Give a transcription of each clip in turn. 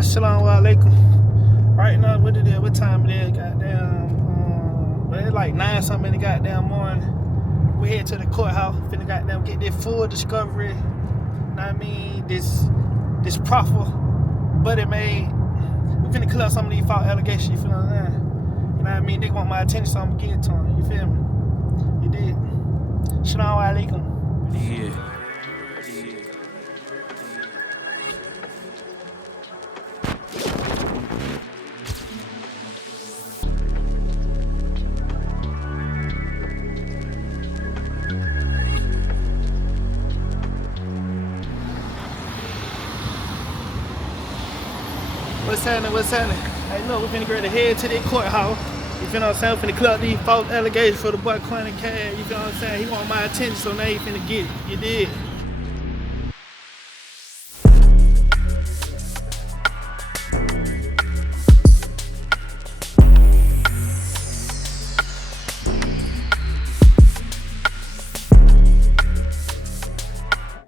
Assalamu alaikum. Right now, what time it is? Goddamn, it's like 9 something in the goddamn morning. We head to the courthouse, finna goddamn get this full discovery. You know what I mean? This proffer, but it made. We finna clear up some of these false allegations. You feel what I'm saying? You know what I mean? Nigga want my attention, so I'm gonna give it to him. You feel me? You did. Assalamu alaikum. Yeah. What's happening? Hey, look, we finna get ready to head to the courthouse. You feel what I'm saying? We finna clear up these false allegations for the boy Kwony Cash. You feel what I'm saying? He want my attention, so now he finna get it. You did.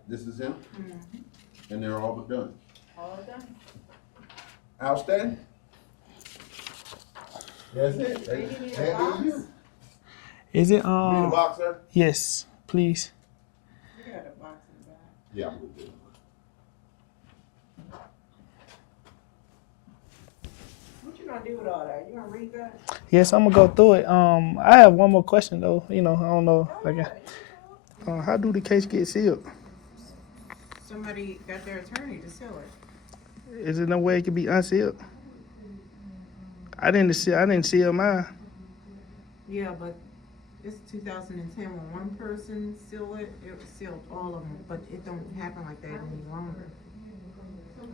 This is him? And they're all but done? All done. Outstanding? That's it. Do you need a That box? is you. Is it Need a box, sir? Yes, please. You got a box in the back. Yeah, I'm good. What you gonna do with all that? You gonna read that? Yes, I'm gonna go through it. I have one more question though. You know, I don't know. How do the case get sealed? Somebody got their attorney to seal it. Is there no way it could be unsealed? I didn't seal mine. Yeah, but it's 2010 when one person sealed it, it sealed all of them, but it don't happen like that any longer.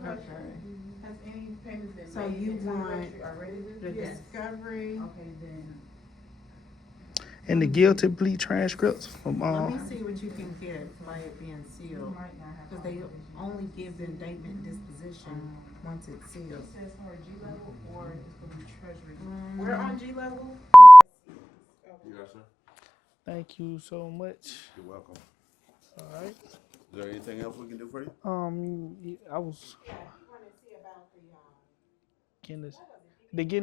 Okay. Has any payments been So made you into the want registry already? The Yes. discovery. Okay, then. And the guilty plea transcripts from Let me see what you can get by it being You sealed. might not have. Cause they only give the indictment disposition once it's sealed. It says for G level or it's gonna be treasury. We're on G level? You got, sir? Thank you so much. You're welcome. All right. Is there anything else we can do for you? I was getting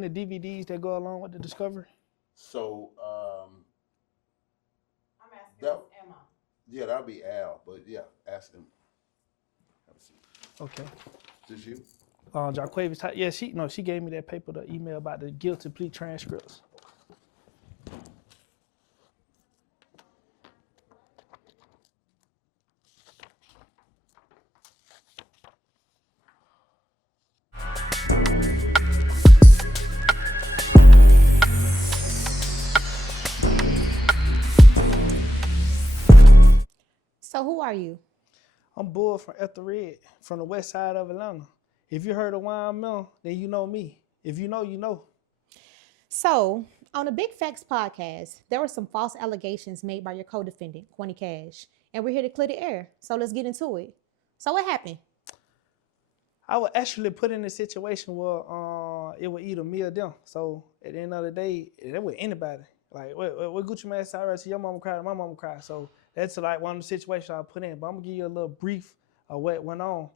the DVDs that go along with the discovery. So, I'm asking That- Emma. yeah, that'll be Al, but yeah, ask him. Have a seat. Okay. Is this you? Jaquavius, she gave me that paper, the email about the guilty plea transcripts. So who are you? I'm Bull from Etheridge, from the west side of Atlanta. If you heard of YMM, then you know me. If you know, you know. So on the Big Facts podcast, there were some false allegations made by your co-defendant, Kwony Cash, and we're here to clear the air. So let's get into it. So what happened? I was actually put in a situation where it would either me or them. So at the end of the day, it was anybody. Like, what Gucci Mane said, I see your mama cried, my mama cried. So that's like one of the situations I put in. But I'm gonna give you a little brief of what went on.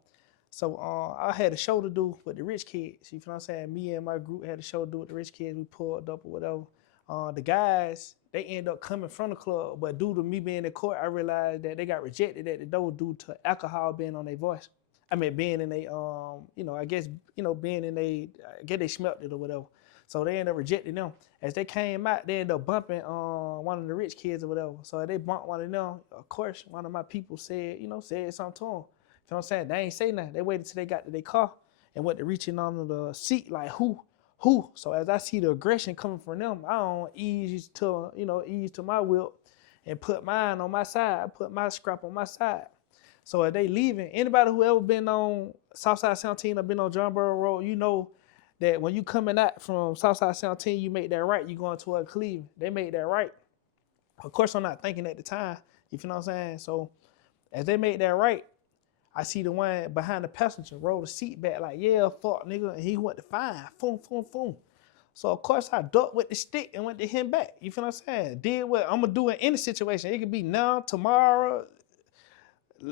So I had a show to do with the rich kids. You feel what I'm saying? Me and my group had a show to do with the rich kids. We pulled up or whatever. The guys, they end up coming from the club, but due to me being in court, I realized that they got rejected at the door due to alcohol being on their voice. I mean, being in I guess they smelt it or whatever. So they ended up rejecting them. As they came out, they ended up bumping one of the rich kids or whatever. So they bumped one of them. Of course, one of my people said something to them. You know what I'm saying? They ain't say nothing. They waited till they got to their car and went to reaching on the seat like who? So as I see the aggression coming from them, I don't ease to my will and put mine on my side. I put my scrap on my side. So as they leaving, anybody who ever been on Southside 17 or been on John Burrow Road, you know that when you coming out from Southside 17, you make that right, you going toward Cleveland. They made that right. Of course, I'm not thinking at the time, you feel what I'm saying? So as they made that right, I see the one behind the passenger roll the seat back like, yeah, fuck, nigga, and he went to fine, boom. So of course I ducked with the stick and went to him back. You feel what I'm saying? Did what I'm gonna do in any situation. It could be now, tomorrow,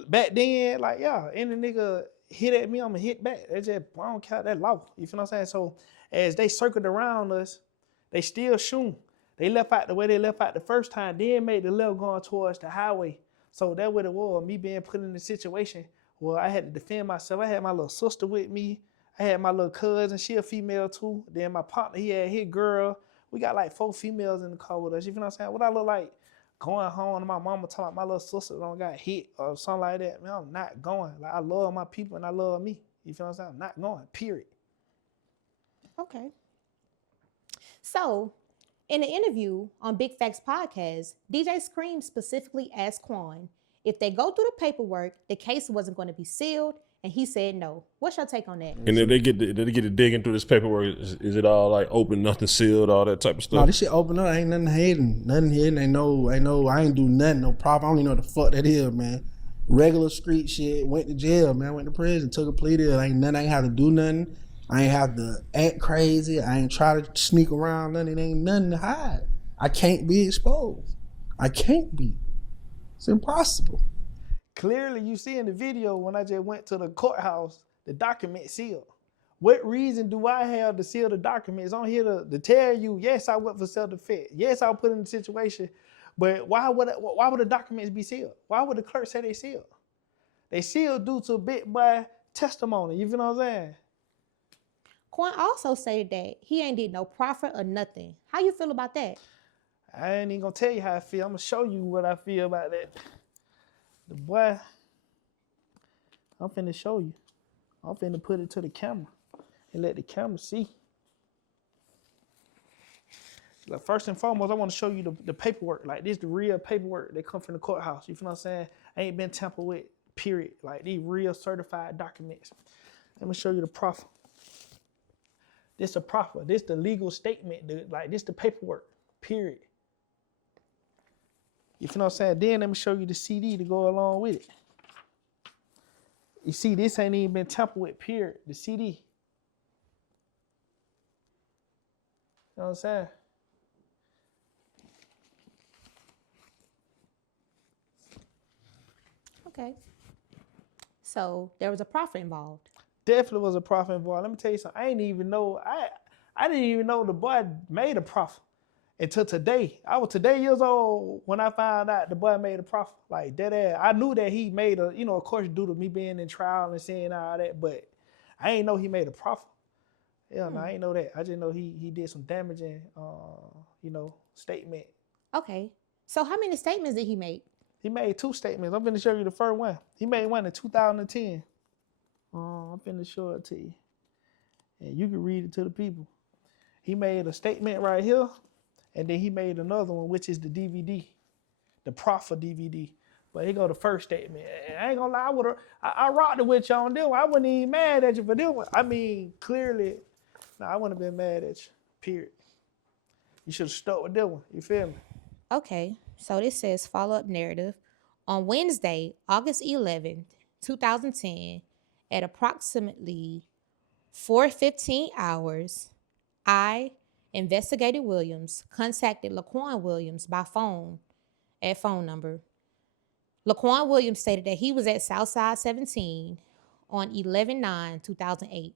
back then, like, yeah, any nigga, hit at me, I'm gonna hit back. They just, I don't count that law. You feel what I'm saying? So as they circled around us, they still shooting. They left out the way they left out the first time, then made the left going towards the highway. So that what it was, me being put in the situation where I had to defend myself. I had my little sister with me. I had my little cousin, she a female too. Then my partner, he had his girl. We got like 4 females in the car with us. You feel what I'm saying? What I look like going home to my mama talking about my little sister don't got hit or something like that? Man, I'm not going. Like, I love my people and I love me. You feel what I'm saying? I'm not going, period. Okay. So, in the interview on Big Facts Podcast, DJ Scream specifically asked Quan if they go through the paperwork, the case wasn't going to be sealed, and he said no. What's your take on that? And if they get to digging through this paperwork, is it all like open, nothing sealed, all that type of stuff? No, this shit open up. Ain't nothing hidden. Ain't no. I ain't do nothing. No prop. I don't even know what the fuck that is, man. Regular street shit. Went to jail, man. Went to prison. Took a plea deal. Ain't nothing. I ain't have to do nothing. I ain't have to act crazy. I ain't try to sneak around nothing. It ain't nothing to hide. I can't be exposed. I can't be. It's impossible. Clearly, you see in the video when I just went to the courthouse, the document sealed. What reason do I have to seal the documents? I'm here to tell you, yes, I went for self-defense. Yes, I was put in the situation, but why would the documents be sealed? Why would the clerk say they sealed? They sealed due to bit by testimony. You feel what I'm saying? Quan also stated that he ain't did no proffer or nothing. How you feel about that? I ain't even gonna tell you how I feel. I'm gonna show you what I feel about that. The boy, I'm finna show you. I'm finna put it to the camera and let the camera see. Like, first and foremost, I want to show you the paperwork. Like, this the real paperwork that come from the courthouse. You feel what I'm saying? Ain't been tampered with, period. Like, these real certified documents. Let me show you the proffer. This a proffer. This the legal statement. This the paperwork, period. You feel what I'm saying? Then let me show you the CD to go along with it. You see, this ain't even been tampered with, period. The CD. You know what I'm saying? Okay. So there was a proffer involved. Definitely was a proffer involved. Let me tell you something. I didn't even know the boy made a proffer until today. I was today years old when I found out the boy made a proffer. Like, that ass. I knew that he made a, of course, due to me being in trial and seeing all that, but I ain't know he made a proffer. Yeah, no, I ain't know that. I just know he did some damaging, statement. Okay. So how many statements did he make? He made 2 statements. I'm finna show you the first one. He made one in 2010. I'm finna show it to you. And you can read it to the people. He made a statement right here, and then he made another one, which is the DVD, the proffer DVD. But here go the first statement. I ain't gonna lie, I rocked it with you on this one. I wasn't even mad at you for this one. I mean, clearly, I wouldn't have been mad at you, period. You should have stuck with this one, you feel me? Okay. So this says follow-up narrative. On Wednesday, August 11th, 2010, at approximately 4:15 hours, I, Investigator Williams, contacted Laquan Williams by phone at phone number. Laquan Williams stated that he was at Southside 17 on 11/9/2008.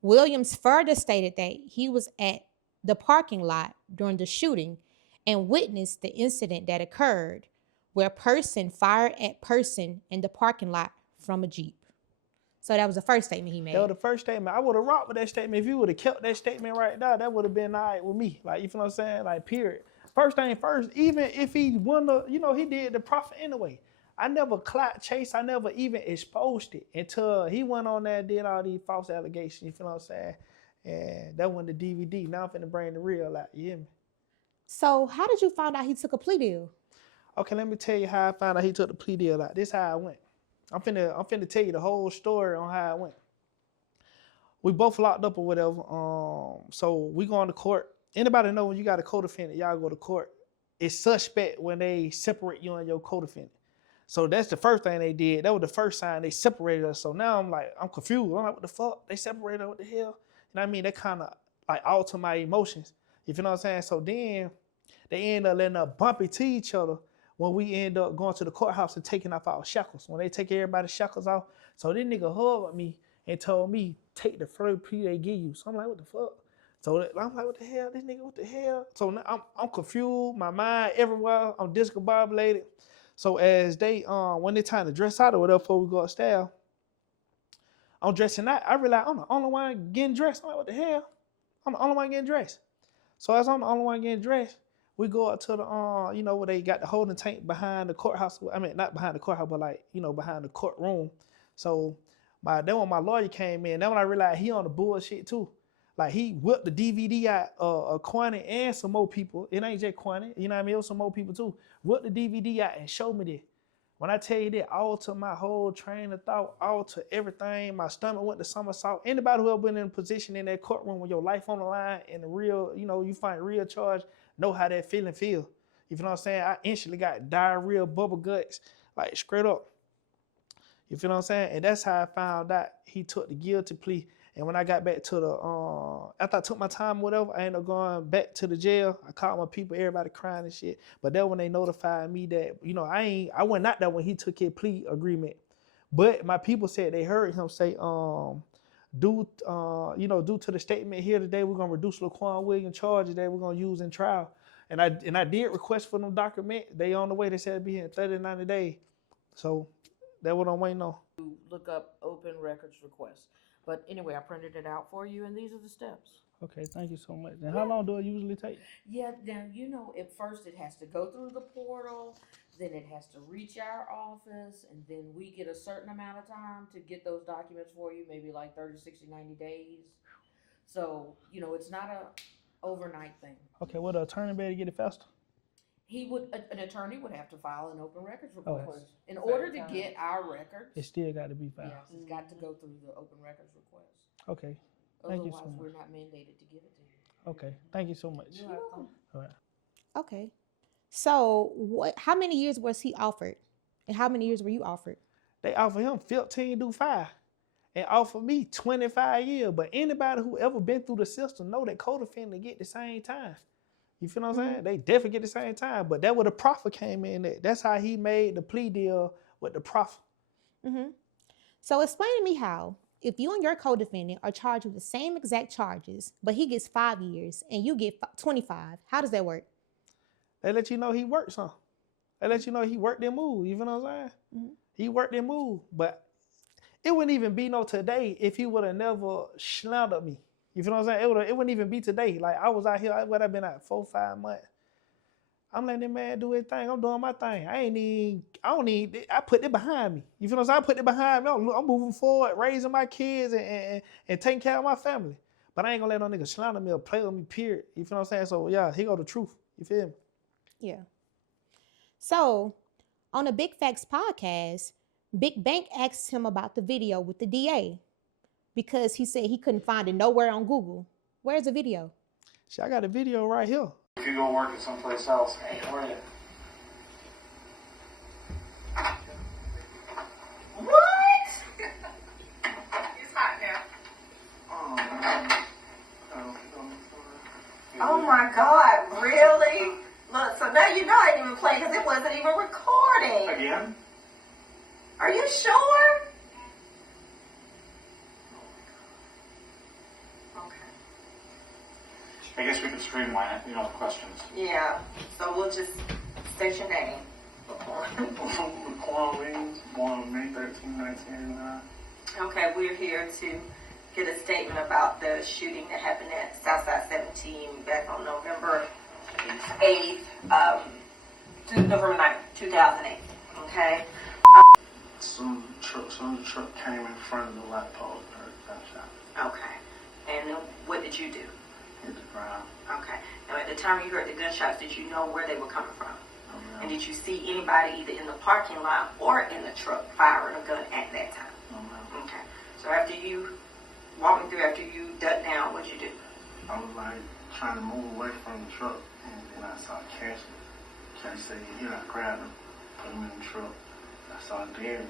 Williams further stated that he was at the parking lot during the shooting and witnessed the incident that occurred where person fired at person in the parking lot from a Jeep. So that was the first statement he made. That was the first statement. I would have rocked with that statement. If you would have kept that statement right now, that would have been all right with me. Like, you feel what I'm saying? Like, period. First thing first, even if he won he did the profit anyway. I never clout chased. I never even exposed it until he went on there and did all these false allegations. You feel what I'm saying? And that went the DVD. Now I'm finna bring the real out. You hear me? So how did you find out he took a plea deal? Okay, let me tell you how I found out he took the plea deal out. This how it went. I'm finna tell you the whole story on how it went. We both locked up or whatever. So we going to court. Anybody know when you got a co-defendant, y'all go to court. It's suspect when they separate you and your co-defendant. So that's the first thing they did. That was the first sign they separated us. So now I'm confused. I'm like, what the fuck? They separated us, what the hell? You know what I mean? That kind of like alter my emotions. You feel what I'm saying? So then they end up letting us bump into each other when we end up going to the courthouse and taking off our shackles. When they take everybody's shackles off, So this nigga hugged me and told me, take the first plea they give you. So I'm like, what the fuck? So I'm like, what the hell? This nigga, what the hell? So now I'm confused, my mind everywhere. I'm discombobulated. So as they, when they time to dress out or whatever before we go upstairs, I'm dressing out. I realize I'm the only one getting dressed. I'm like, what the hell? I'm the only one getting dressed. So as I'm the only one getting dressed, we go up to the, where they got the holding tank behind the courthouse. I mean, not behind the courthouse, but like, behind the courtroom. So then when my lawyer came in, then when I realized he on the bullshit too. Like he whipped the DVD out of Kwony and some more people. It ain't just Kwony, you know what I mean? It was some more people too. Whipped the DVD out and showed me this. When I tell you that, all to my whole train of thought, all to everything, my stomach went to somersault. Anybody who ever been in a position in that courtroom with your life on the line and the real, you find real charge, know how that feeling feel. You feel what I'm saying? I instantly got diarrhea, bubble guts, like straight up. You feel what I'm saying? And that's how I found out he took the guilty plea. And when I got back to the, after I took my time or whatever, I ended up going back to the jail. I called my people, everybody crying and shit. But then when they notified me that, I went out there when he took his plea agreement. But my people said they heard him say, due to the statement here today, we're gonna reduce Quan Williams charges that we're gonna use in trial. And I did request for them documents. They on the way. They said it'd be here in 30 to 90 days. So that's what I'm waiting on. Look up open records request. But anyway, I printed it out for you, and these are the steps. Okay, thank you so much. And how long do it usually take? Yeah, now, at first it has to go through the portal, then it has to reach our office, and then we get a certain amount of time to get those documents for you, maybe like 30, 60, 90 days. So, it's not a overnight thing. Okay, would the attorney be able to get it faster? An attorney would have to file an open records request. Oh, in order to get our records. It still got to be filed. Yes, it's got to go through the open records request. Okay, thank you so Otherwise, much. we're not mandated to give it to you. Okay, thank you so much. You're welcome. All right. Okay. So how many years was he offered? And how many years were you offered? They offer him 15 to 5 and offer me 25 years. But anybody who ever been through the system know that co-defendant get the same time. You feel what I'm saying? They definitely get the same time. But that's where the proffer came in at. That's how he made the plea deal with the proffer. Mm-hmm. So explain to me how, if you and your co-defendant are charged with the same exact charges, but he gets 5 years and you get 25, how does that work? They let you know he worked some. They let you know he worked their move. You feel what I'm saying? Mm-hmm. He worked their move. But it wouldn't even be no today if he would have never slandered me. You feel what I'm saying? It wouldn't even be today. Like, I was out here, I've been out 4 or 5 months. I'm letting that man do his thing. I'm doing my thing. I put it behind me. You feel what I'm saying? I put it behind me. I'm moving forward, raising my kids and taking care of my family. But I ain't gonna let no nigga slander me or play with me, period. You feel what I'm saying? So, yeah, he go the truth. You feel me? Yeah. So, on the Big Facts podcast, Big Bank asked him about the video with the DA because he said he couldn't find it nowhere on Google. Where's the video? Shit, I got a video right here. If you go work at someplace else, hey, where are you? What? It's hot now. Oh my God, really? Look, so now you know I didn't even play because it wasn't even recording. Again? Are you sure? I guess we could streamline it, the questions. Yeah, so we'll just state your name. Quan Williams, born on May 13, 1989. Okay, we're here to get a statement about the shooting that happened at Southside 17 back on November 8th, November 9th, 2008. Okay? Some truck came in front of the light pole and heard a gunshot. Okay. And what did you do? Hit the ground. Okay. Now, at the time you heard the gunshots, did you know where they were coming from? Oh, no. And did you see anybody either in the parking lot or in the truck firing a gun at that time? Oh, no. Okay. So after you walked me through, after you ducked down, what'd you do? I was trying to move away from the truck, and I saw Cash. Cash said, "Here." I grabbed him, put him in the truck. I saw Darren,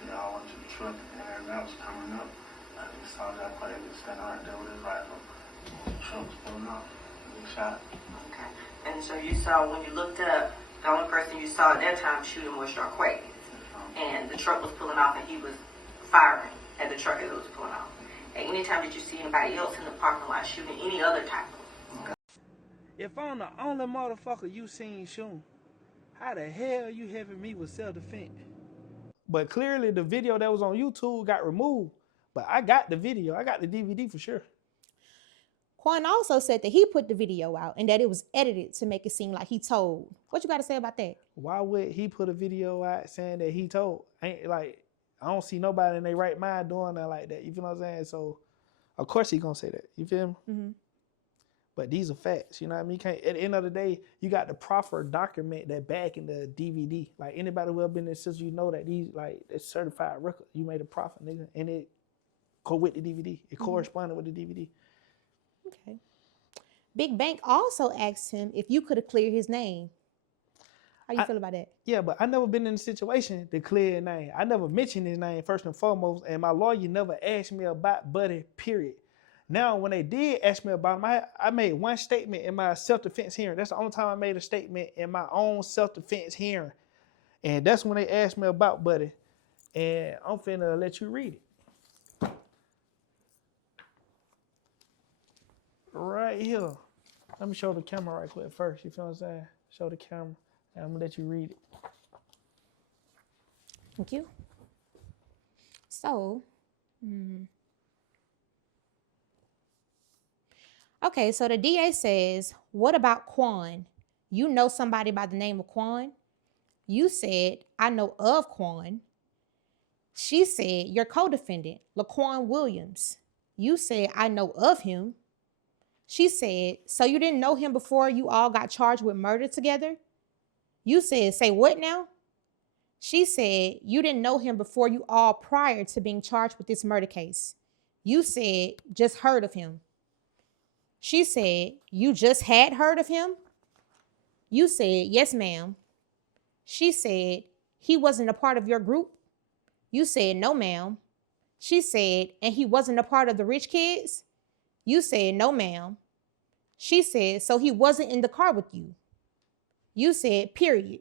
they all went to the truck, and everyone else coming up. I just saw that player just standing right there with his rifle. The truck was pulling off, and he shot. Okay. And so you saw, when you looked up, the only person you saw at that time shooting was Kwony. And the truck was pulling off and he was firing at the truck as it was pulling off. At any time did you see anybody else in the parking lot shooting any other type of? If I'm the only motherfucker you seen shooting, how the hell you having me with self-defense? But clearly the video that was on YouTube got removed. But I got the video. I got the DVD for sure. Quan also said that he put the video out and that it was edited to make it seem like he told. What you got to say about that? Why would he put a video out saying that he told? Ain't like, I don't see nobody in their right mind doing that like that. You feel what I'm saying? So, of course he gonna say that. You feel me? Mm-hmm. But these are facts. You know what I mean? Can't, at the end of the day, you got the proffer document that back in the DVD. Like anybody who ever been in this system, you know that these like it's certified record. You made a proffer, nigga, and it go with the DVD. It corresponded with the DVD. Okay. Big Bank also asked him if you could have cleared his name. How you feel about that? Yeah, but I never been in a situation to clear his name. I never mentioned his name first and foremost, and my lawyer never asked me about Buddy, period. Now, when they did ask me about him, I made one statement in my self-defense hearing. That's the only time I made a statement in my own self-defense hearing. And that's when they asked me about Buddy. And I'm finna let you read it. Right here. Let me show the camera right quick first. You feel what I'm saying? Show the camera. And I'm gonna let you read it. Thank you. So, okay, so the DA says, what about Quan? You know somebody by the name of Quan? You said, I know of Quan. She said, your co-defendant, LaQuan Williams. You said, I know of him. She said, so you didn't know him before you all got charged with murder together? You said, say what now? She said, you didn't know him before you all prior to being charged with this murder case. You said, just heard of him. She said, you just had heard of him? You said, yes, ma'am. She said, he wasn't a part of your group? You said, no, ma'am. She said, and he wasn't a part of the rich kids? You said, no, ma'am. She said, so he wasn't in the car with you? You said, period.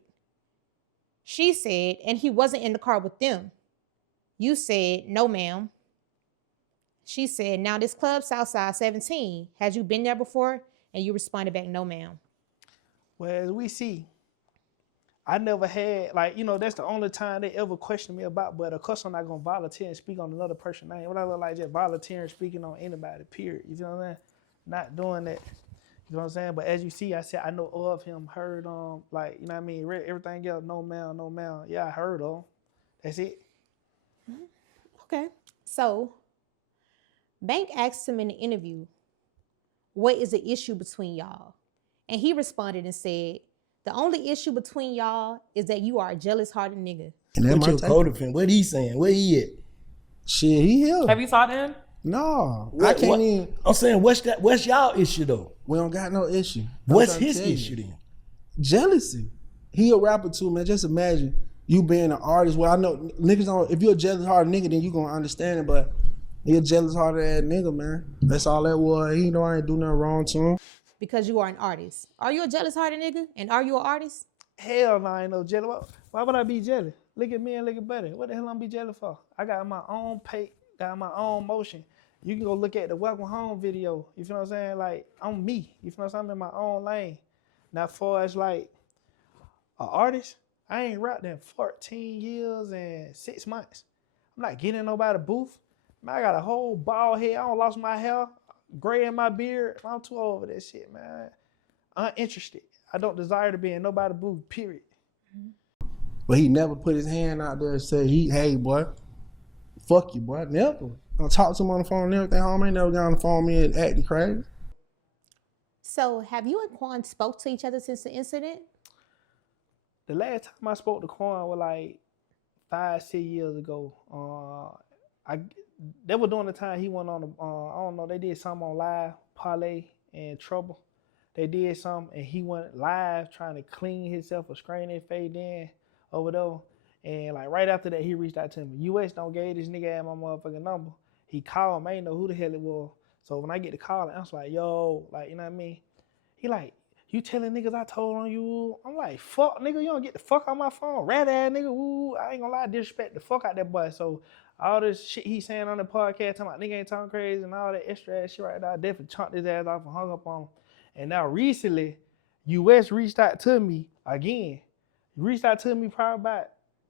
She said, and he wasn't in the car with them? You said, no, ma'am. She said, now this club Southside 17, has you been there before? And you responded back, no, ma'am. Well, as we see, I never had, like, you know, that's the only time they ever questioned me about, but of course I'm not going to volunteer and speak on another person's name. What I look like just volunteering, speaking on anybody, period. You feel what I'm saying? Not doing that. You know what I'm saying? But as you see, I said I know of him, heard like, you know what I mean? Everything else, no ma'am, no ma'am. Yeah, I heard of him. That's it. Okay. So, Bank asked him in the interview, what is the issue between y'all? And he responded and said, the only issue between y'all is that you are a jealous-hearted nigga. And that What your co-defendant? What he saying? Where he at? Shit, he here. Have you talked to him? No, I can't even. I'm saying, what's y'all issue though? We don't got no issue. What's his issue then? Jealousy. He a rapper too, man. Just imagine you being an artist. Well, I know niggas don't. If you're a jealous-hearted nigga, then you gonna understand it. But he a jealous-hearted ass nigga, man. That's all that was. He know I ain't do nothing wrong to him. Because you are an artist. Are you a jealous-hearted nigga? And are you an artist? Hell no, I ain't no jealous. Why would I be jealous? Look at me and look at Buddy. What the hell I'm be jealous for? I got my own pay, got my own motion. You can go look at the Welcome Home video. You feel what I'm saying? Like, I'm me. You feel what I'm saying? I'm in my own lane. Now, far as like an artist, I ain't rapped in 14 years and 6 months. I'm not getting in nobody's booth. Man, I got a whole bald head. I don't lost my hair, gray in my beard. I'm too old for that shit, man. Uninterested. I don't desire to be in nobody's booth, period. But he never put his hand out there and said, hey, boy, fuck you, boy. Never. I talk to him on the phone and everything. Homie ain't never got on the phone with me and acting crazy. So have you and Quan spoke to each other since the incident? The last time I spoke to Quan was like 5, 6 years ago. They were during the time he went on the, I don't know, they did something on live, Parlay and Trouble. They did something and he went live trying to clean himself or screen his face in over there. And like right after that, he reached out to me. US don't gave this nigga my motherfucking number. He called me, I didn't know who the hell it was. So when I get the call, I was like, yo, like, you know what I mean? He like, you telling niggas I told on you. I'm like, fuck, nigga, you don't get the fuck out my phone. Rat ass nigga, ooh, I ain't gonna lie, disrespect the fuck out that boy. So all this shit he saying on the podcast, talking about nigga ain't talking crazy and all that extra ass shit right now, I definitely chunked his ass off and hung up on him. And now recently, US reached out to me again. He reached out to me probably about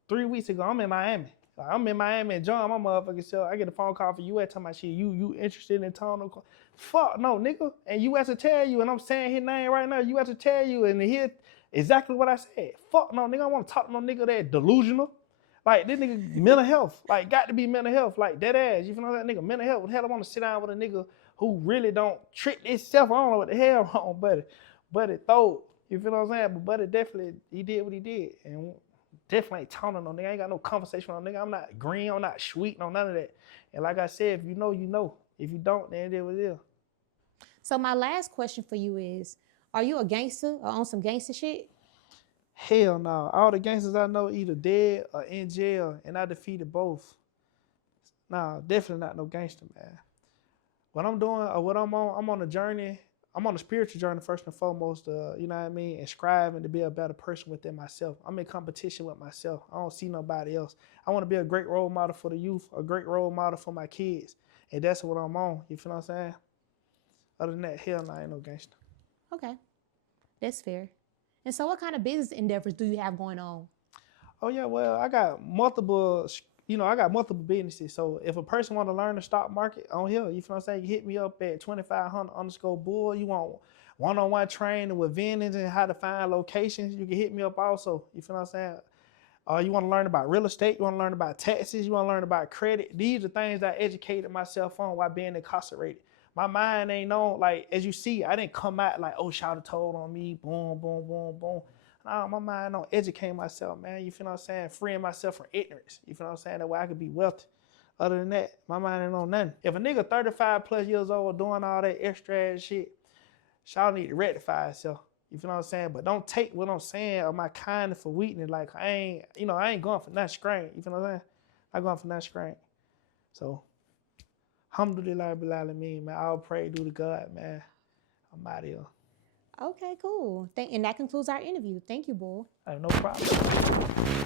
3 weeks ago. I'm in Miami. Like, I'm in Miami and John, my motherfucking self. I get a phone call from US talking about shit. You interested in Tone? Fuck no, nigga. And US will tell you, and I'm saying his name right now. US will tell you, and hear exactly what I said. Fuck no, nigga. I want to talk to no nigga that delusional. Like this nigga mental health. Like got to be mental health. Like dead ass. You feel that nigga mental health? What the hell I want to sit down with a nigga who really don't trick himself? I don't know what the hell wrong, buddy throw. You feel what I'm saying? But buddy definitely he did what he did, and definitely ain't taunting no nigga. I ain't got no conversation with no nigga. I'm not green. I'm not sweet. No none of that. And like I said, if you know, you know. If you don't, then it was it. So my last question for you is, are you a gangster or on some gangster shit? Hell no. All the gangsters I know either dead or in jail, and I defeated both. Nah, definitely not no gangster, man. What I'm doing or what I'm on a journey. I'm on a spiritual journey first and foremost, you know what I mean, and striving to be a better person within myself. I'm in competition with myself. I don't see nobody else. I want to be a great role model for the youth, a great role model for my kids, and that's what I'm on. You feel what I'm saying? Other than that, hell no, I ain't no gangster. Okay, that's fair. And so what kind of business endeavors do you have going on? Oh yeah, well, I got multiple businesses. So if a person want to learn the stock market on here, you feel what I'm saying, you hit me up at 2500_bull. You want one-on-one training with vendors and how to find locations, you can hit me up also. You feel what I'm saying? You want to learn about real estate, you want to learn about taxes, you want to learn about credit. These are things I educated myself on while being incarcerated. My mind ain't known, like, as you see, I didn't come out like, oh, shout told on me, boom, boom, boom, boom. Nah, my mind don't educate myself, man. You feel what I'm saying? Freeing myself from ignorance. You feel what I'm saying? That way I could be wealthy. Other than that, my mind ain't on nothing. If a nigga 35 plus years old doing all that extra ass shit, y'all need to rectify itself. You feel what I'm saying? But don't take what I'm saying or my kindness for weakness. Like I ain't going for nothing strange. You feel what I'm saying? I'm going for nothing strange. So, alhamdulillah, man. All praise due to God, man. I'm out of here. Okay, cool. And that concludes our interview. Thank you, Bull. No problem.